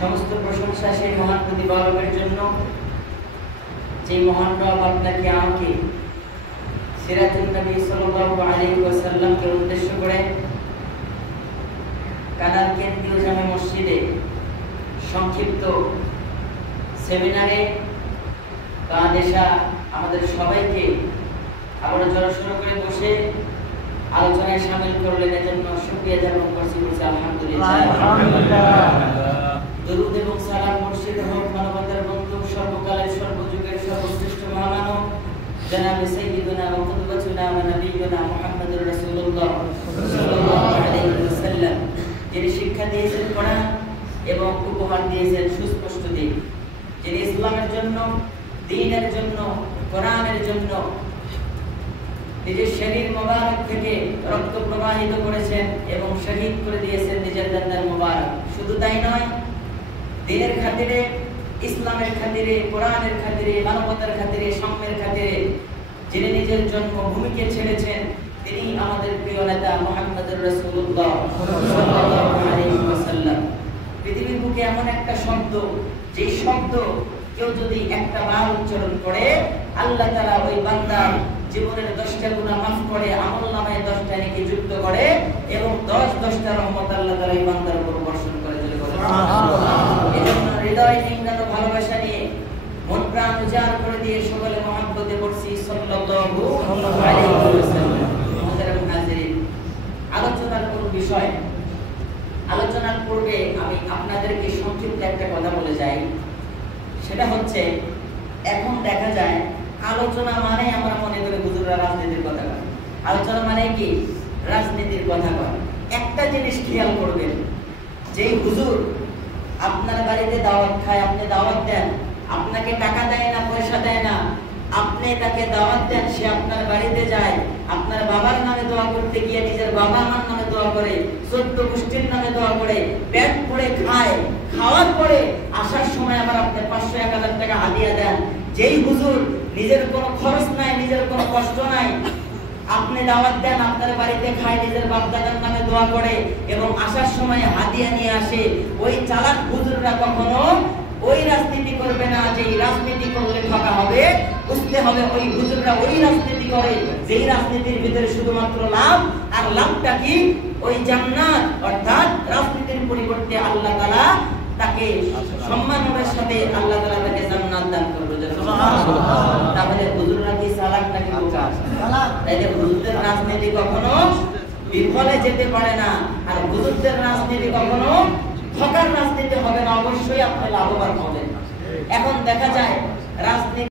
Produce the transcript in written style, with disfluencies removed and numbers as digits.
সমস্ত প্রশংসা সেই মহান প্রতিপালকের জন্য, যে মহান রব আপনাকে আমাকে সিরাজুন নবী সাল্লাল্লাহু আলাইহি ওয়াসাল্লামকে উদ্দেশ্য করে কানাল কেন্দ্রীয় জামে মসজিদে সংক্ষিপ্ত সেমিনারে বাংলাদেশা আমাদের সবাইকে আবার জড়সড় করে বসে আলোচনায় সামিল করলেন। এজন্য শুকরিয়া জ্ঞাপন করছি, আলহামদুলিল্লাহ। দরুদ এবং সালাম মুর্শিদ হোক মানবতার বন্ধু, সর্বকালের সর্বযুগের সর্বশ্রেষ্ঠ মহামানব জনাবে সাইয়্যিদুনা ওয়া কুতুবাতুনা ওয়া নবিয়্যুনা মুহাম্মাদুর রাসূলুল্লাহ সাল্লাল্লাহু আলাইহি ওয়াসাল্লাম, যিনি শিক্ষা দিয়েছেন কোরআন এবং উপহার দিয়েছেন সুস্পষ্ট দিক, যিনি ইসলামের জন্য, দ্বীনের জন্য, কোরআনের জন্য নিজের শরীর মোবারক থেকে রক্ত প্রবাহিত করেছেন এবং শহীদ করে দিয়েছেন নিজের দান্দার মোবারক। শুধু তাই নয়, দ্বীনের খাতিরে, ইসলামের খাতিরে, কোরআনের খাতিরে, মানবতার খাতিরে, সাম্যের খাতিরে যিনি নিজের জন্মভূমিকে ছেড়েছেন, তিনি আমাদের প্রিয় নেতা মুহাম্মদুর রাসূলুল্লাহ সাল্লাল্লাহু আলাইহি ওয়াসাল্লাম। পৃথিবীর বুকে এমন একটা শব্দ, যে শব্দ কেউ যদি একটা বার উচ্চারণ করে, আল্লাহ তাআলা ওই বান্দার জীবনের 10টা গুনাহ মাফ করে, আমলনামায় 10টা নেকি যুক্ত করে এবং 10টা রহমত আল্লাহ তাআলা এই বান্দার উপর বর্ষণ করে দিলে বলে সুবহানাল্লাহ। এজন্য হৃদয় নিংড়ানো ভালোবাসা নিয়ে মন প্রাণ উজাড় করে দিয়ে সকলে মহব্বতে পড়ছি সাল্লাল্লাহু আলাইহি ওয়াসাল্লাম। মুহতারাম হাজিরিন, আলোচনার কোন বিষয়, আলোচনার পূর্বে আমি আপনাদেরকে সংক্ষিপ্ত একটা কথা বলে যাই। সেটা হচ্ছে, এখন দেখা যায় আলোচনা মানে আমরা মনে করি হুজুররা রাজনীতির কথা বলে। আলোচনা মানে কি? রাজনীতির কথা বলে। একটা জিনিস খেয়াল করবেন, যেই হুজুর আপনার বাড়িতে দাওয়াত খায়, আপনি দাওয়াত দেন, আপনাকে টাকা দেয় না, পয়সা দেয় না, আপনি তাকে দাওয়াত দেন, সে আপনার বাড়িতে যায়, আপনার বাবার নামে দোয়া করতে গিয়ে নিজের বাবা মার নামে দোয়া করে, 14 গোষ্ঠীর নামে দোয়া করে, পেট ভরে খায়, খাওয়ার পরে আসার সময় আবার আপনি 500-1000 টাকা হাদিয়া দেন। যেই হুজুর নিজের কোনো খরচ নাই, নিজের কোনো কষ্ট নাই, আপনি দাওয়াত দেন, আপনার বাড়িতে খায়, নিজের বাপ দাদার নামে দোয়া করে এবং আসার সময় হাদিয়া নিয়ে আসে, ওই চালাক হুজুররা কখনো ওই রাজনীতি করবে না যে রাজনীতি করলে ঠকা হবে। বুঝতে হবে ওই হুজুররা ওই রাজনীতি করে যেই রাজনীতির ভিতরে শুধুমাত্র লাভ, আর লাভটা কি? ওই জান্নাত। অর্থাৎ রাজনীতির পরিবর্তে আল্লাহ তাআলা তাকে সম্মানের সাথে আল্লাহ তাআলা তাকে জান্নাত দান করবে। সুবহানাল্লাহ। তাহলে হুজুররা কি চালাক নাকি বোকা? চালাক। তাইলে হুজুরদের রাজনীতি কখনো বিফলে যেতে পারে না, আর হুজুরদের রাজনীতি কখনো ঠকার রাজনীতি হবে না, অবশ্যই আপনি লাভবান হবেন। এখন দেখা যায় রাজনীতি